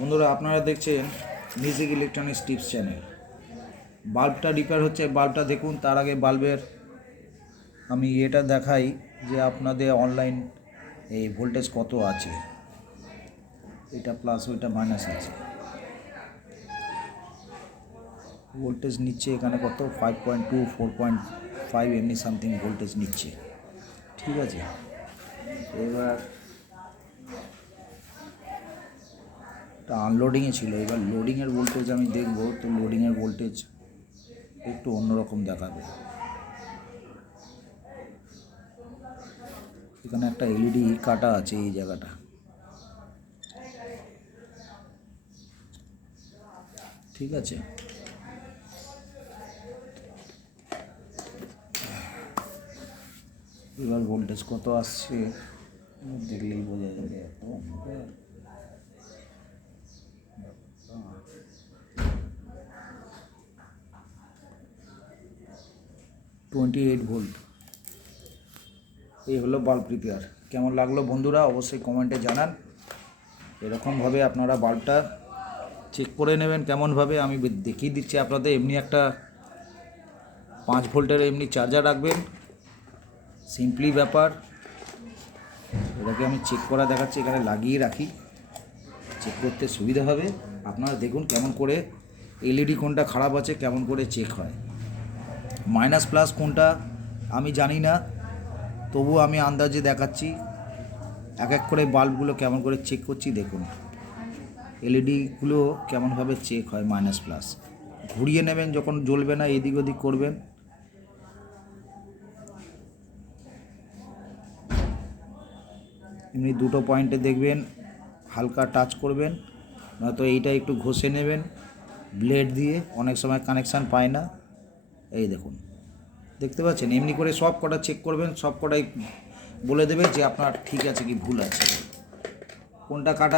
বন্ধুরা, আপনারা দেখছেন মিউজিক ইলেকট্রনিক্স টিপস চ্যানেল। বাল্বটা রিপেয়ার হচ্ছে, বাল্বটা দেখুন। তার আগে বাল্বের আমি এটা দেখাই যে আপনাদের অনলাইন এই ভোল্টেজ কত আছে। এটা প্লাস, ওইটা মাইনাস আছে। ভোল্টেজ নিচ্ছে এখানে কত 5.2, 4.5 এমনি সামথিং ভোল্টেজ নিচ্ছে। ঠিক আছে, এবার এটা আনলোডিংয়ে ছিল, এবার লোডিংয়ের ভোল্টেজ আমি দেখব। তো লোডিংয়ের ভোল্টেজ একটু অন্যরকম দেখাবে। এখানে একটা এলইডি কাটা আছে এই জায়গাটা। ঠিক আছে, এবার ভোল্টেজ কত আসছে দেখলেই বোঝা যাবে। 28 ভোল্ট। এই হলো বাল্ব রিপেয়ার। কেমন লাগলো বন্ধুরা অবশ্যই কমেন্টে জানান। এরকমভাবে আপনারা বাল্বটা চেক করে নেবেন। কেমনভাবে আমি দেখিয়ে দিচ্ছি আপনাদের। এমনি একটা 5 ভোল্টের এমনি চার্জার রাখবেন, সিম্পলি ব্যাপার। এটাকে আমি চেক করা দেখাচ্ছি, এখানে লাগিয়ে রাখি, চেক করতে সুবিধা হবে। আপনারা দেখুন কেমন করে এলইডি কোনটা খারাপ আছে, কেমন করে চেক হয়। মাইনাস প্লাস কোনটা আমি জানি না, তবু আমি আন্দাজে দেখাচ্ছি। এক এক করে বাল্বগুলো কেমন করে চেক করছি দেখুন। এলইডিগুলো কেমনভাবে চেক হয় মাইনাস প্লাস। ঘুরিয়ে নেবেন, যখন জ্বলবে না এদিক ওদিক করবেন। এমনি দুটো পয়েন্টে দেখবেন, হালকা টাচ করবেন, নয়তো এইটা একটু ঘষে নেবেন ব্লেড দিয়ে। অনেক সময় কানেকশান পায় না। এই দেখুন, দেখতে পাচ্ছেন? এমনি করে সব কটা চেক করবেন, সব কটাই বলে দেবে যে আপনার ঠিক আছে কি ভুল আছে, কোনটা কাটা